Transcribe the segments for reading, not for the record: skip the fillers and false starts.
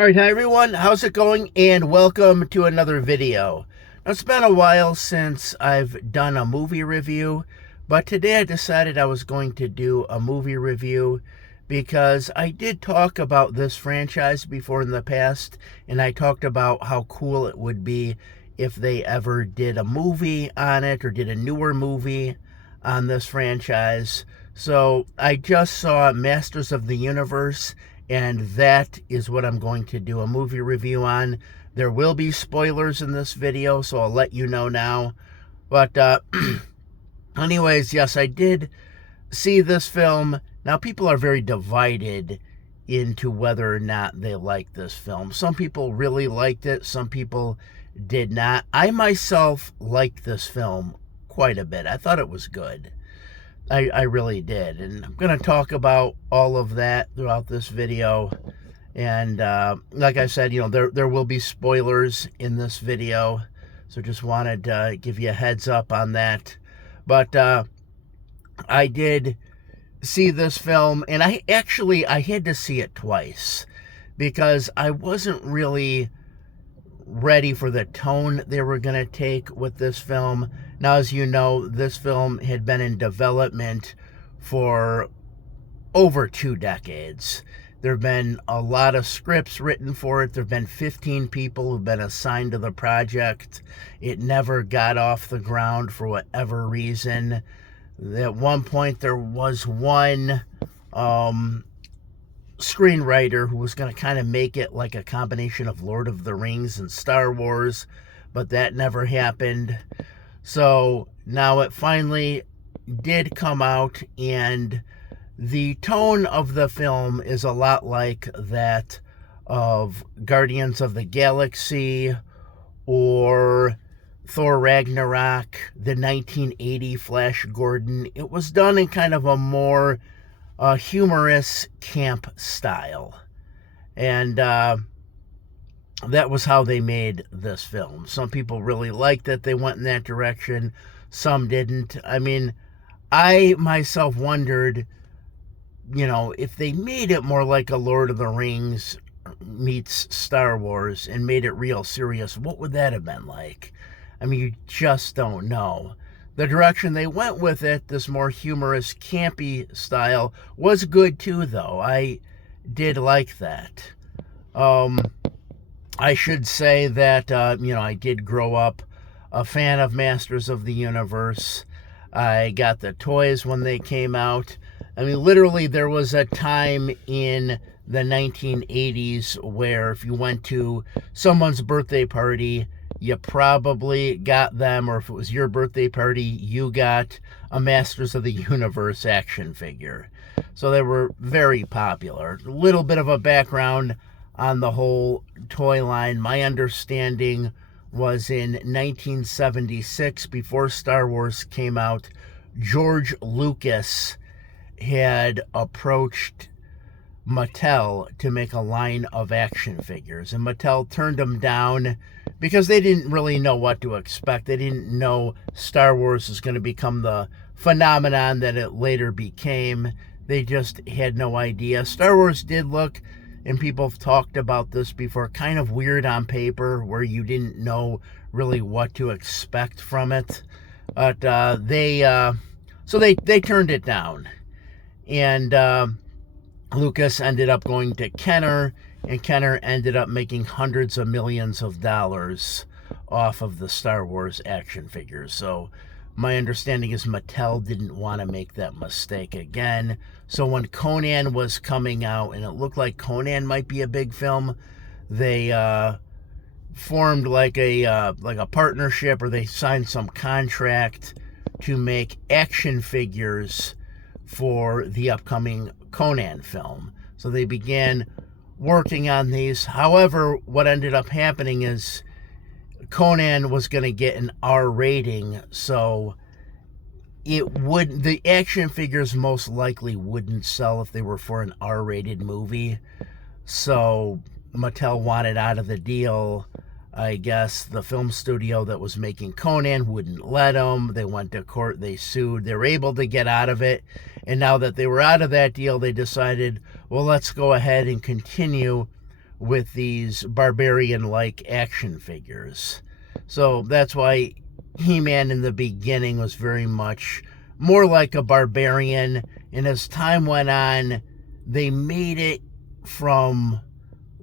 All right, hi everyone. How's it going? And welcome to another video. Now, it's been a while since I've done a movie review, but today I decided I was going to do a movie review because I did talk about this franchise before in the past, and I talked about how cool it would be if they ever did a movie on it or did a newer movie on this franchise. So I just saw Masters of the Universe, and that is what I'm going to do a movie review on. There will be spoilers in this video, so I'll let you know now. But anyways, yes, I did see this film. Now, people are very divided into whether or not they like this film. Some people really liked it. Some people did not. I myself liked this film quite a bit. I thought it was good. I really did. And I'm going to talk about all of that throughout this video. And like I said, there will be spoilers in this video. So just wanted to give you a heads up on that. But I did see this film, and I had to see it twice because I wasn't really ready for the tone they were going to take with this film. Now, as you know, this film had been in development for over 2 decades. There have been a lot of scripts written for it. There have been 15 people who've been assigned to the project. It never got off the ground for whatever reason. At one point, there was one screenwriter who was going to kind of make it like a combination of Lord of the Rings and Star Wars, but that never happened. So now it finally did come out, and the tone of the film is a lot like that of Guardians of the Galaxy or Thor Ragnarok, the 1980 Flash Gordon. It was done in kind of a more humorous camp style. And that was how they made this film. Some people really liked that they went in that direction. Some didn't. I mean, I myself wondered, if they made it more like a Lord of the Rings meets Star Wars and made it real serious, what would that have been like? I mean, you just don't know. The direction they went with it, this more humorous, campy style, was good too, though. I did like that. I should say that, I did grow up a fan of Masters of the Universe. I got the toys when they came out. I mean, literally, there was a time in the 1980s where if you went to someone's birthday party, you probably got them, or if it was your birthday party, you got a Masters of the Universe action figure. So they were very popular. A little bit of a background on the whole toy line. My understanding was in 1976, before Star Wars came out, George Lucas had approached Mattel to make a line of action figures, and Mattel turned them down because they didn't really know what to expect. They didn't know Star Wars was going to become the phenomenon that it later became. They just had no idea. Star Wars did look, and people have talked about this before, kind of weird on paper, where you didn't know really what to expect from it. But they turned it down, and Lucas ended up going to Kenner, and Kenner ended up making hundreds of millions of dollars off of the Star Wars action figures. So my understanding is Mattel didn't want to make that mistake again. So when Conan was coming out, and it looked like Conan might be a big film, they formed like a partnership, or they signed some contract to make action figures for the upcoming Conan film. So they began working on these. However, what ended up happening is Conan was going to get an R rating, so the action figures most likely wouldn't sell if they were for an R-rated movie. So Mattel wanted out of the deal. I guess the film studio that was making Conan wouldn't let them. They went to court, they sued, they were able to get out of it. And now that they were out of that deal, they decided, well, let's go ahead and continue with these barbarian-like action figures. So that's why He-Man in the beginning was very much more like a barbarian, and as time went on, they made it from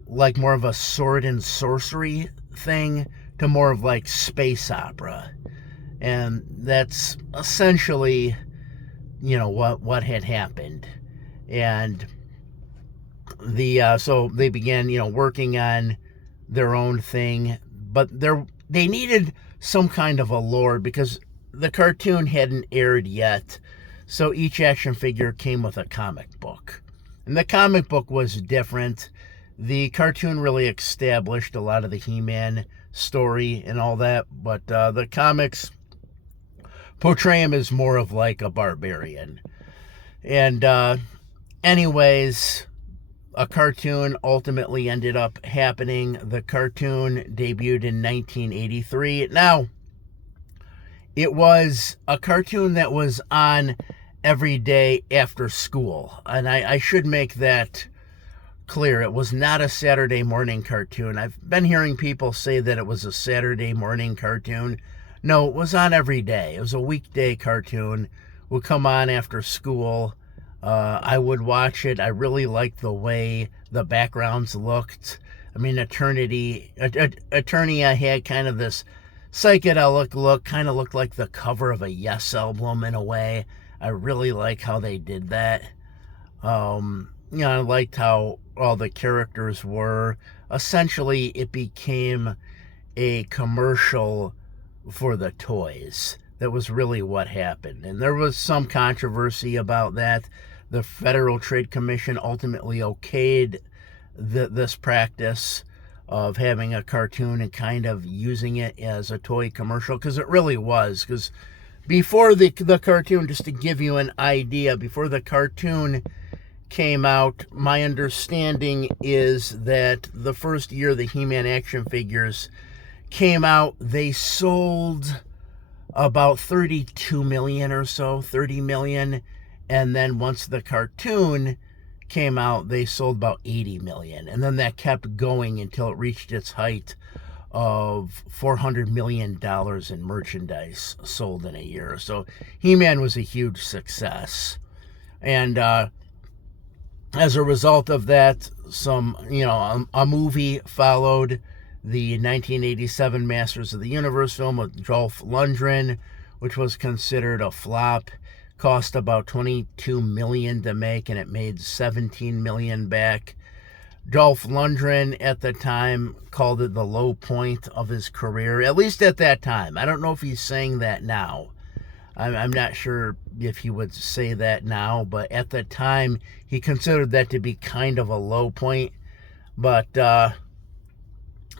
like more of a sword and sorcery thing to more of like space opera. And that's essentially, what had happened. And so they began, working on their own thing, but they needed some kind of a lore because the cartoon hadn't aired yet. So each action figure came with a comic book. And the comic book was different. The cartoon really established a lot of the He-Man story and all that, but the comics portray him as more of like a barbarian. And anyways, a cartoon ultimately ended up happening. The cartoon debuted in 1983. Now, it was a cartoon that was on every day after school. And I should make that clear. It was not a Saturday morning cartoon. I've been hearing people say that it was a Saturday morning cartoon. No, it was on every day. It was a weekday cartoon. It would come on after school. I would watch it. I really liked the way the backgrounds looked. I mean, Eternia had kind of this psychedelic look, kind of looked like the cover of a Yes album in a way. I really like how they did that. I liked how all the characters were. Essentially, it became a commercial for the toys. That was really what happened. And there was some controversy about that. The Federal Trade Commission ultimately okayed this practice of having a cartoon and kind of using it as a toy commercial, because it really was. Because before the cartoon, just to give you an idea, before the cartoon came out, my understanding is that the first year the He-Man action figures came out, they sold about 32 million or so, 30 million. And then once the cartoon came out, they sold about 80 million. And then that kept going until it reached its height of $400 million in merchandise sold in a year. So He-Man was a huge success. And as a result of that, a movie followed, the 1987 Masters of the Universe film with Dolph Lundgren, which was considered a flop. Cost about $22 million to make, and it made $17 million back. Dolph Lundgren at the time called it the low point of his career, at least at that time. I don't know if he's saying that now. I'm not sure if he would say that now, but at the time, he considered that to be kind of a low point. But, there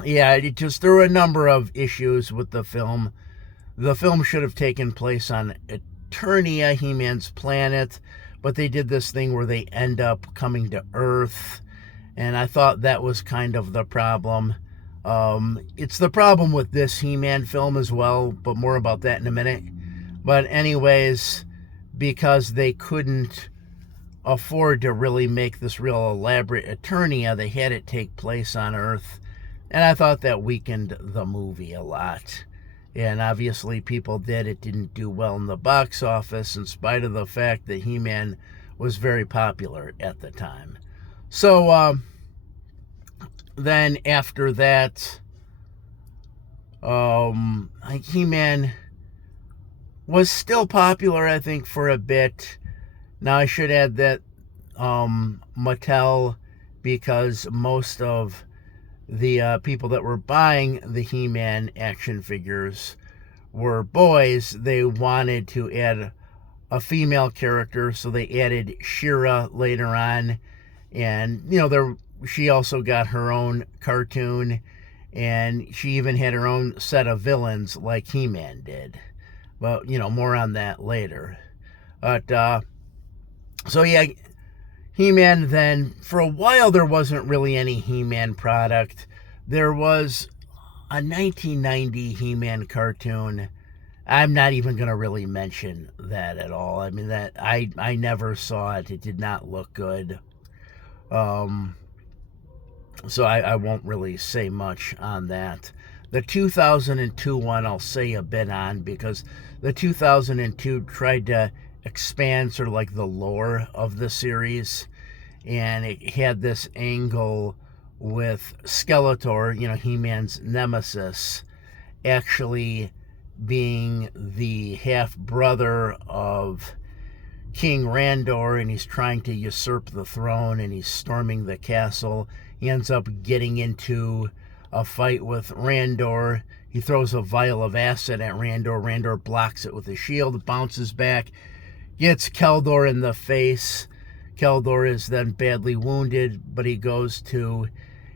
were a number of issues with the film. The film should have taken place on Eternia, He-Man's planet, but they did this thing where they end up coming to Earth, and I thought that was kind of the problem. It's the problem with this He-Man film as well, but more about that in a minute. But anyways, because they couldn't afford to really make this real elaborate Eternia, they had it take place on Earth, and I thought that weakened the movie a lot. And obviously people did. It didn't do well in the box office in spite of the fact that He-Man was very popular at the time. So then after that, He-Man was still popular, I think, for a bit. Now I should add that Mattel, because most of the people that were buying the He-Man action figures were boys, they wanted to add a female character, so they added She-Ra later on. And, she also got her own cartoon, and she even had her own set of villains like He-Man did. But, more on that later. But, He-Man then, for a while there wasn't really any He-Man product. There was a 1990 He-Man cartoon. I'm not even going to really mention that at all. I mean, that I never saw it. It did not look good. So I won't really say much on that. The 2002 one I'll say a bit on, because the 2002 tried to expand sort of like the lore of the series, and it had this angle with Skeletor, He-Man's nemesis, actually being the half brother of King Randor, and he's trying to usurp the throne, and he's storming the castle. He ends up getting into a fight with Randor. He throws a vial of acid at Randor. Randor blocks it with a shield, bounces back, gets Keldor in the face. Keldor is then badly wounded, but he goes to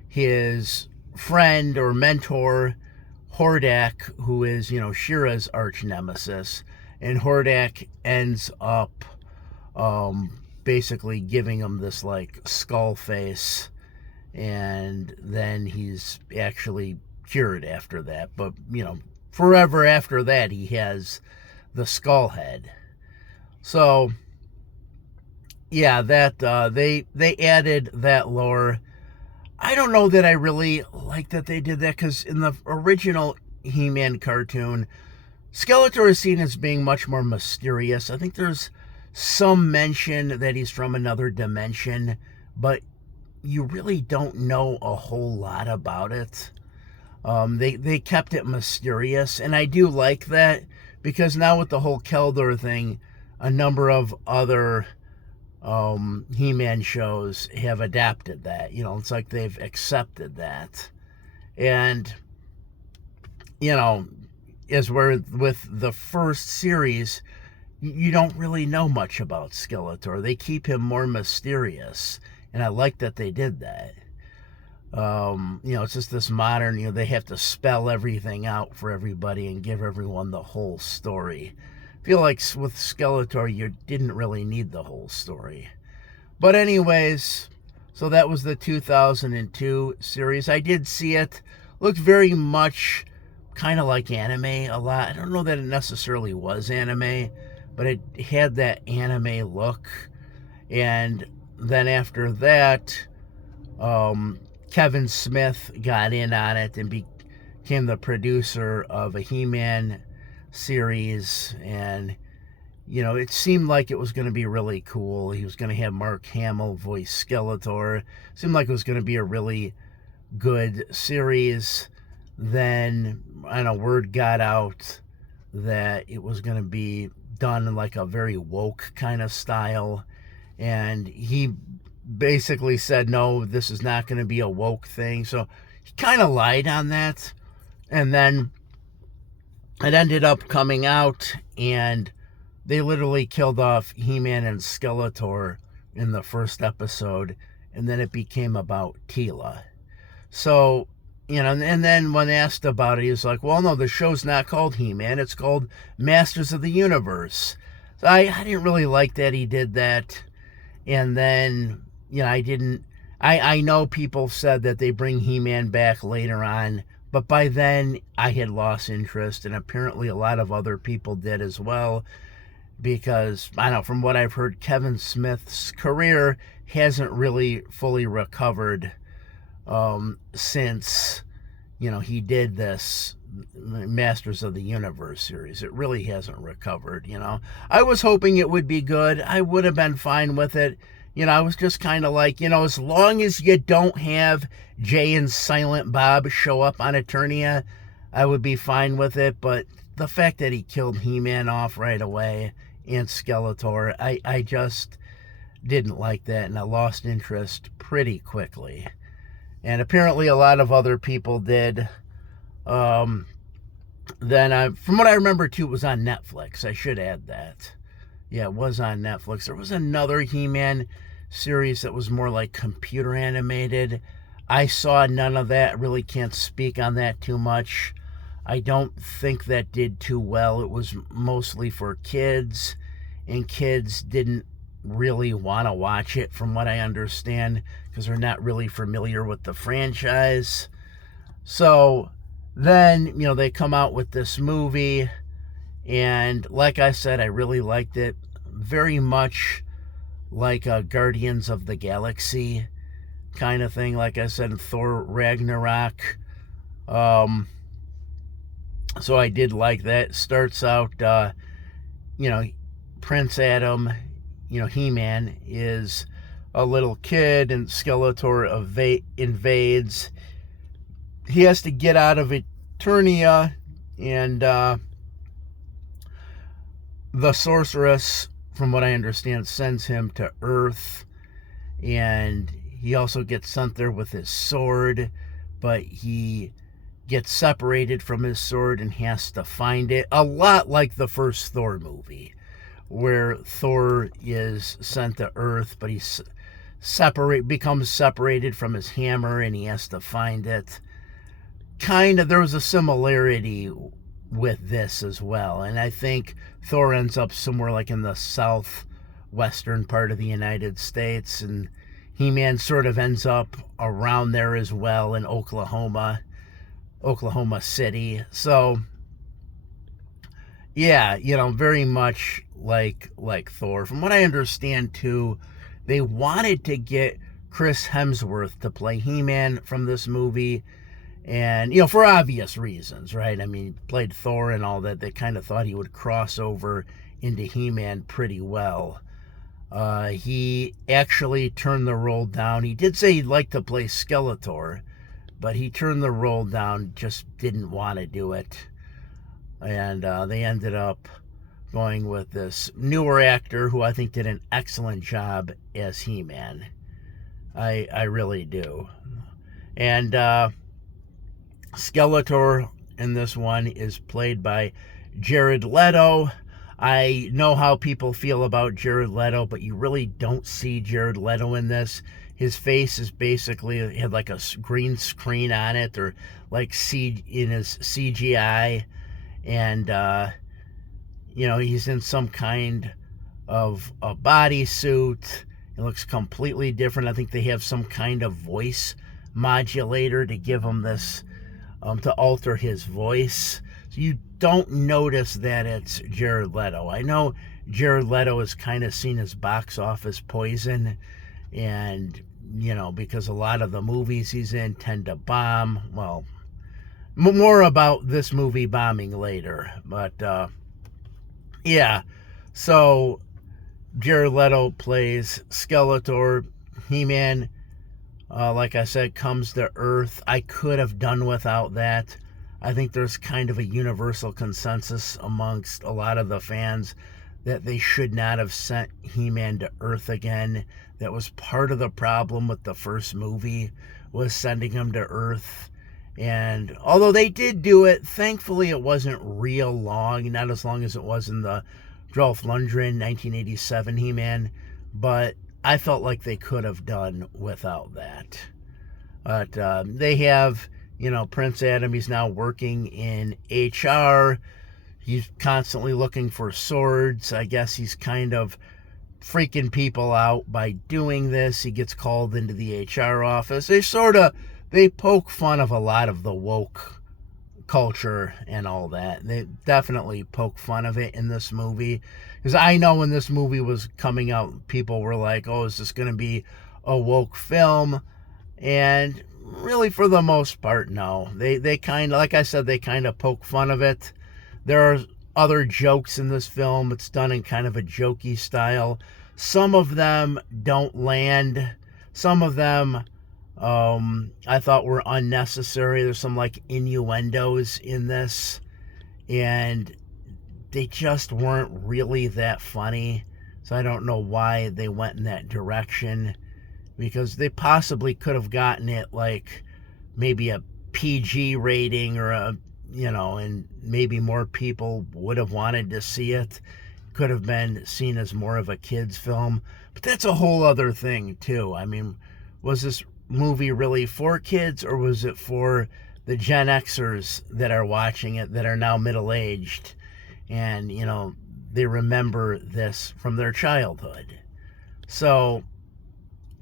his friend or mentor, Hordak, who is, She-Ra's arch nemesis. And Hordak ends up basically giving him this, like, skull face. And then he's actually cured after that. But, forever after that, he has the skull head. So, yeah, that they added that lore. I don't know that I really like that they did that, because in the original He-Man cartoon, Skeletor is seen as being much more mysterious. I think there's some mention that he's from another dimension, but you really don't know a whole lot about it. They kept it mysterious, and I do like that, because now with the whole Keldor thing, a number of other He-Man shows have adapted that. It's like they've accepted that. And, as we're with the first series, you don't really know much about Skeletor. They keep him more mysterious, and I like that they did that. It's just this modern, they have to spell everything out for everybody and give everyone the whole story. I feel like with Skeletor, you didn't really need the whole story. But anyways, so that was the 2002 series. I did see it. Looked very much kind of like anime a lot. I don't know that it necessarily was anime, but it had that anime look. And then after that, Kevin Smith got in on it and became the producer of a He-Man series, and it seemed like it was going to be really cool. He was going to have Mark Hamill voice Skeletor. It seemed like it was going to be a really good series. Then, I don't know, word got out that it was going to be done in like a very woke kind of style, and he basically said, no, this is not going to be a woke thing. So he kind of lied on that. And then it ended up coming out, and they literally killed off He-Man and Skeletor in the first episode, and then it became about Teela. So, and then when asked about it, he was like, well, no, the show's not called He-Man, it's called Masters of the Universe. So I didn't really like that he did that. And then, I know people said that they bring He-Man back later on, but by then I had lost interest, and apparently a lot of other people did as well, because, I don't know, from what I've heard, Kevin Smith's career hasn't really fully recovered since, he did this Masters of the Universe series. It really hasn't recovered, I was hoping it would be good. I would have been fine with it. I was just kind of like, as long as you don't have Jay and Silent Bob show up on Eternia, I would be fine with it. But the fact that he killed He-Man off right away and Skeletor, I just didn't like that, and I lost interest pretty quickly. And apparently a lot of other people did. Then, from what I remember, too, it was on Netflix. I should add that. Yeah, it was on Netflix. There was another He-Man series that was more like computer animated. I saw none of that. Really can't speak on that too much. I don't think that did too well. It was mostly for kids, and kids didn't really want to watch it, from what I understand, because they're not really familiar with the franchise. So then, they come out with this movie, and like I said, I really liked it. Very much like Guardians of the Galaxy. kind of thing, like I said, in Thor Ragnarok. So I did like that. It starts out, you know, Prince Adam, He-Man is a little kid and Skeletor invades. He has to get out of Eternia, and the sorceress, from what I understand, sends him to Earth, and he also gets sent there with his sword, but he gets separated from his sword and has to find it. A lot like the first Thor movie, where Thor is sent to Earth, but he becomes separated from his hammer and he has to find it. Kind of, there was a similarity with this as well, and I think Thor ends up somewhere like in the southwestern part of the United States, and He-Man sort of ends up around there as well in Oklahoma City. So yeah, very much like Thor. From what I understand too, they wanted to get Chris Hemsworth to play He-Man from this movie, and for obvious reasons, right? I mean, he played Thor and all that. They kind of thought he would cross over into He-Man pretty well. He actually turned the role down. He did say he'd like to play Skeletor, but he turned the role down, just didn't want to do it. And they ended up going with this newer actor who I think did an excellent job as He-Man. I really do. And Skeletor in this one is played by Jared Leto. I know how people feel about Jared Leto, but you really don't see Jared Leto in this. His face is basically had like a green screen on it, or like in his CGI, and he's in some kind of a bodysuit. It looks completely different. I think they have some kind of voice modulator to give him this, to alter his voice. So you don't notice that it's Jared Leto. I know Jared Leto is kind of seen as box office poison, and because a lot of the movies he's in tend to bomb. Well, more about this movie bombing later, but yeah. So Jared Leto plays Skeletor. He-Man, like I said, comes to Earth. I could have done without that. I think there's kind of a universal consensus amongst a lot of the fans that they should not have sent He-Man to Earth again. That was part of the problem with the first movie, was sending him to Earth. And although they did do it, thankfully it wasn't real long, not as long as it was in the Dolph Lundgren 1987 He-Man, but I felt like they could have done without that. But they have, Prince Adam, he's now working in HR. He's constantly looking for swords. I guess he's kind of freaking people out by doing this. He gets called into the HR office. They poke fun of a lot of the woke culture and all that. They definitely poke fun of it in this movie. Because I know when this movie was coming out, people were like, oh, is this going to be a woke film? And really, for the most part, no. They kind of, like I said, they kind of poke fun of it. There are other jokes in this film. It's done in kind of a jokey style. Some of them don't land. Some of them I thought were unnecessary. There's some like innuendos in this, and they just weren't really that funny. So I don't know why they went in that direction, because they possibly could have gotten it like maybe a PG rating, or and maybe more people would have wanted to see it. Could have been seen as more of a kid's film, but that's a whole other thing too. I mean, was this movie really for kids, or was it for the Gen Xers that are watching it, that are now middle-aged, and they remember this from their childhood? So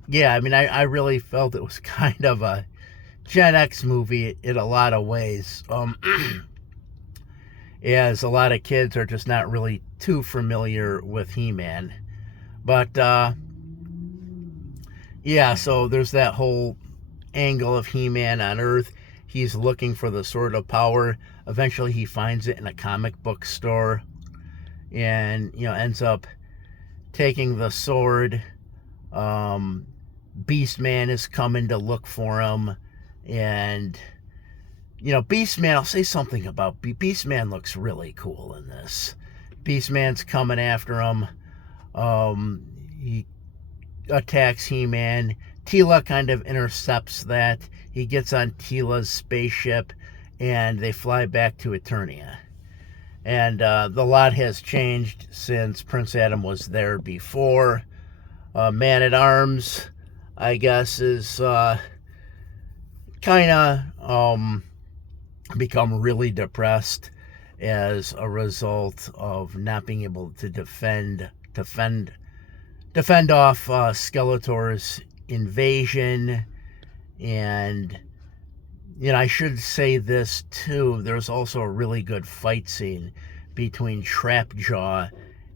yeah, I mean, I really felt it was kind of a Gen X movie in a lot of ways, as a lot of kids are just not really too familiar with He-Man. But Yeah, so there's that whole angle of He-Man on Earth. He's looking for the Sword of Power. Eventually, he finds it in a comic book store, and ends up taking the sword. Beastman is coming to look for him, and Beastman. I'll say something about Beastman. Looks really cool in this. Beastman's coming after him. He attacks He-Man. Teela kind of intercepts that. He gets on Teela's spaceship, and they fly back to Eternia. And the lot has changed since Prince Adam was there before. Man-at-Arms, I guess, is kind of become really depressed as a result of not being able to defend off Skeletor's invasion. And I should say this too, there's also a really good fight scene between Trapjaw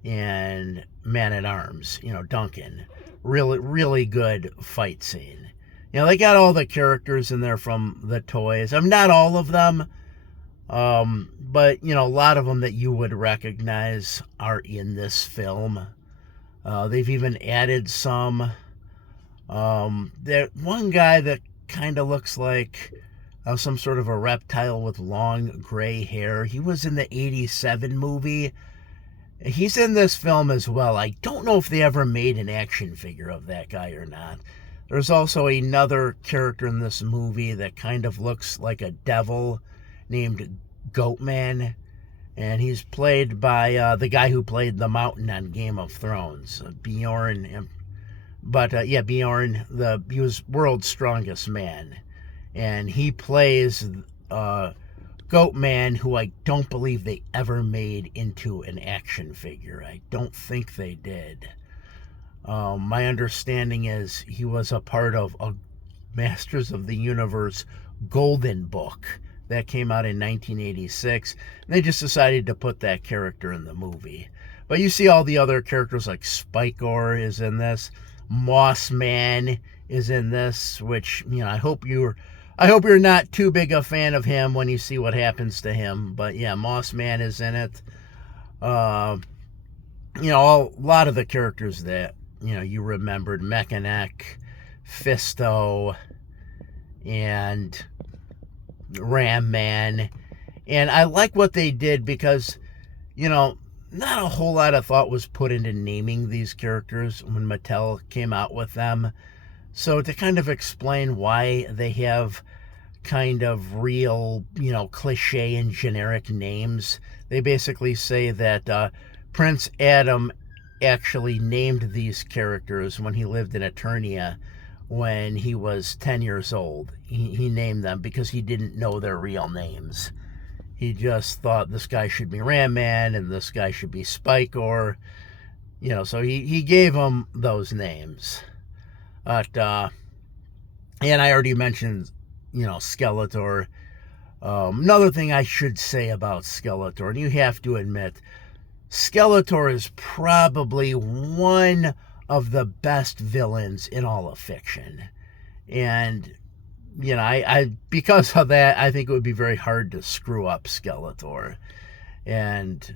and Man-at-Arms, Duncan. Really good fight scene. They got all the characters in there from the toys. Not all of them, but a lot of them that you would recognize are in this film. They've even added some. There one guy that kind of looks like some sort of a reptile with long gray hair. He was in the '87 movie. He's in this film as well. I don't know if they ever made an action figure of that guy or not. There's also another character in this movie that kind of looks like a devil named Goatman. And he's played by the guy who played the Mountain on Game of Thrones, Bjorn. But Bjorn, he was World's Strongest Man. And he plays Goatman, who I don't believe they ever made into an action figure. I don't think they did. My understanding is he was a part of a Masters of the Universe Golden Book that came out in 1986. And they just decided to put that character in the movie. But you see all the other characters, like Spikor is in this. Moss Man is in this, which, I hope you're not too big a fan of him when you see what happens to him. But yeah, Moss Man is in it. A lot of the characters that, you remembered. Mechanic, Fisto, and Ram Man. And I like what they did because, not a whole lot of thought was put into naming these characters when Mattel came out with them. So to kind of explain why they have kind of real, cliche and generic names, they basically say that Prince Adam actually named these characters when he lived in Eternia when he was 10 years old. He named them because he didn't know their real names. He just thought this guy should be Ram Man and this guy should be Spikor. So he gave them those names. But, and I already mentioned, Skeletor. Another thing I should say about Skeletor, and you have to admit, Skeletor is probably one of the best villains in all of fiction. And, I because of that, I think it would be very hard to screw up Skeletor. And,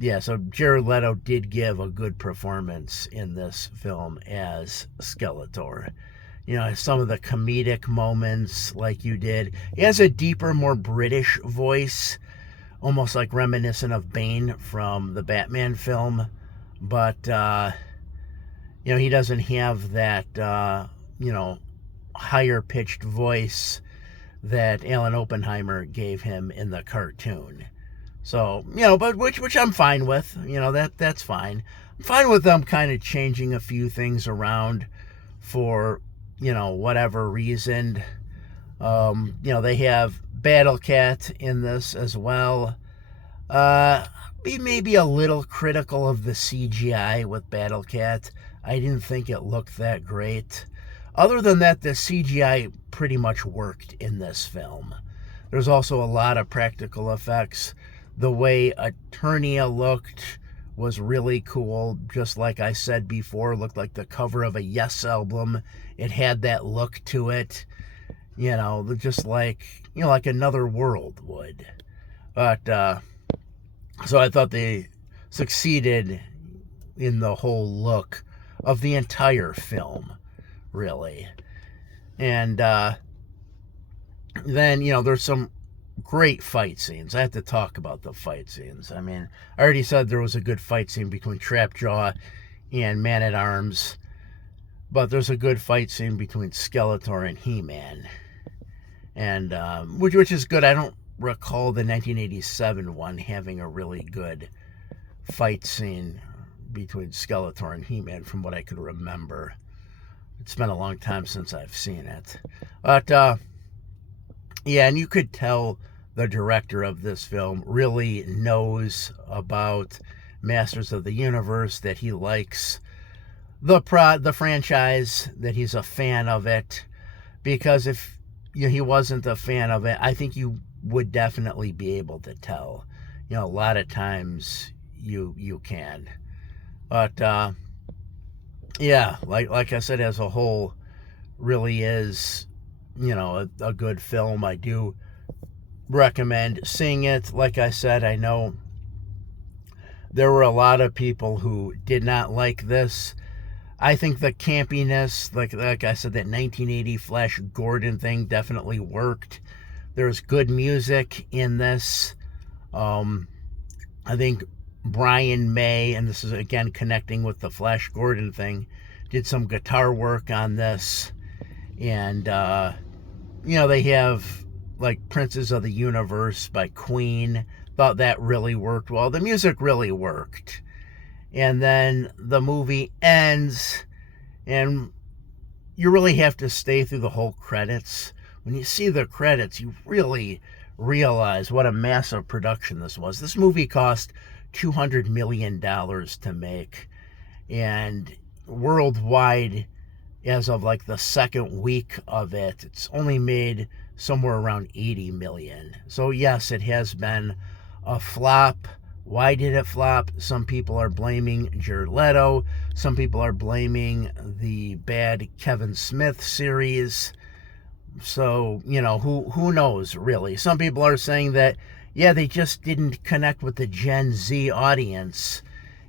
yeah, so Jared Leto did give a good performance in this film as Skeletor. Some of the comedic moments like you did. He has a deeper, more British voice, almost like reminiscent of Bane from the Batman film. But, he doesn't have that, higher-pitched voice that Alan Oppenheimer gave him in the cartoon. So, but which I'm fine with. That's fine. I'm fine with them kind of changing a few things around for, whatever reason. They have Battle Cat in this as well. Be maybe a little critical of the CGI with Battle Cat. I didn't think it looked that great. Other than that, the CGI pretty much worked in this film. There's also a lot of practical effects. The way Eternia looked was really cool. Just like I said before, looked like the cover of a Yes album. It had that look to it, just like, like Another World would. But, so I thought they succeeded in the whole look of the entire film, really. And then, there's some great fight scenes. I have to talk about the fight scenes. I mean, I already said there was a good fight scene between Trapjaw and Man-at-Arms, but there's a good fight scene between Skeletor and He-Man, and which is good. I don't recall the 1987 one having a really good fight scene between Skeletor and He-Man, from what I could remember. It's been a long time since I've seen it, but yeah, and you could tell the director of this film really knows about Masters of the Universe, that he likes the franchise, that he's a fan of it, because if he wasn't a fan of it, I think you would definitely be able to tell. A lot of times you can. But yeah, like I said, as a whole, really is, a good film. I do recommend seeing it. Like I said, I know there were a lot of people who did not like this. I think the campiness, like I said, that 1980 Flash Gordon thing definitely worked. There's good music in this. I think Brian May, and this is again connecting with the Flash Gordon thing, did some guitar work on this. And, they have like Princes of the Universe by Queen. Thought that really worked well. The music really worked. And then the movie ends, and you really have to stay through the whole credits. When you see the credits, you really realize what a massive production this was. This movie cost $200 million to make, and worldwide, as of like the second week of it, it's only made somewhere around 80 million. So yes, it has been a flop. Why did it flop? Some people are blaming Jared Leto. Some people are blaming the bad Kevin Smith series. So, who knows, really? Some people are saying that, yeah, they just didn't connect with the Gen Z audience,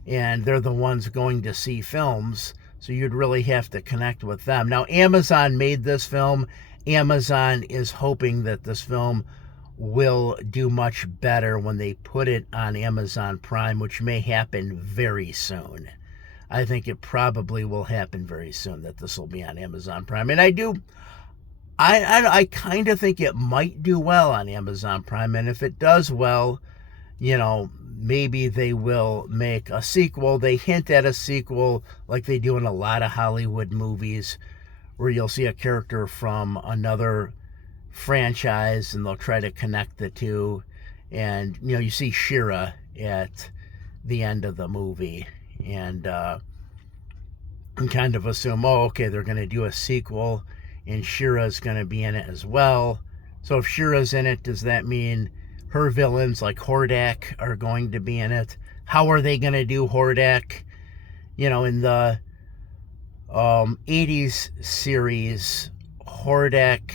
and they're the ones going to see films, so you'd really have to connect with them. Now, Amazon made this film. Amazon is hoping that this film will do much better when they put it on Amazon Prime, which may happen very soon. I think it probably will happen very soon that this will be on Amazon Prime. And I kind of think it might do well on Amazon Prime. And if it does well, maybe they will make a sequel. They hint at a sequel like they do in a lot of Hollywood movies, where you'll see a character from another franchise and they'll try to connect the two. And, you see She-Ra at the end of the movie, and kind of assume, oh, okay, they're going to do a sequel and She-Ra's going to be in it as well. So if She-Ra's in it, does that mean her villains like Hordak are going to be in it? How are they going to do Hordak? In the 80s series, Hordak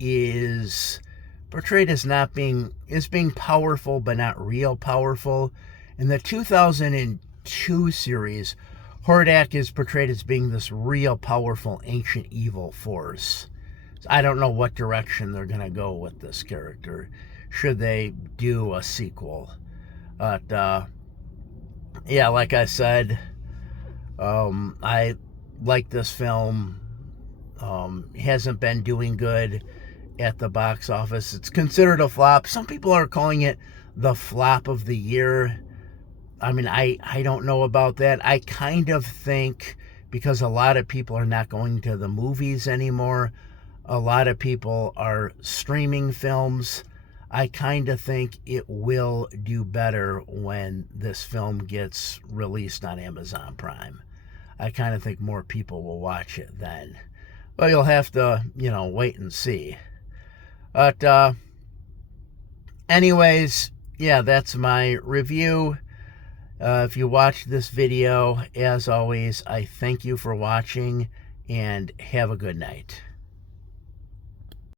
is portrayed as being powerful, but not real powerful. In the 2002 series, Hordak is portrayed as being this real powerful ancient evil force. So I don't know what direction they're going to go with this character, should they do a sequel. But yeah, like I said, I like this film. Hasn't been doing good at the box office. It's considered a flop. Some people are calling it the flop of the year. I mean, I don't know about that. I kind of think, because a lot of people are not going to the movies anymore, a lot of people are streaming films, I kind of think it will do better when this film gets released on Amazon Prime. I kind of think more people will watch it then. But you'll have to, wait and see. But anyways, yeah, that's my review. If you watched this video, as always, I thank you for watching and have a good night.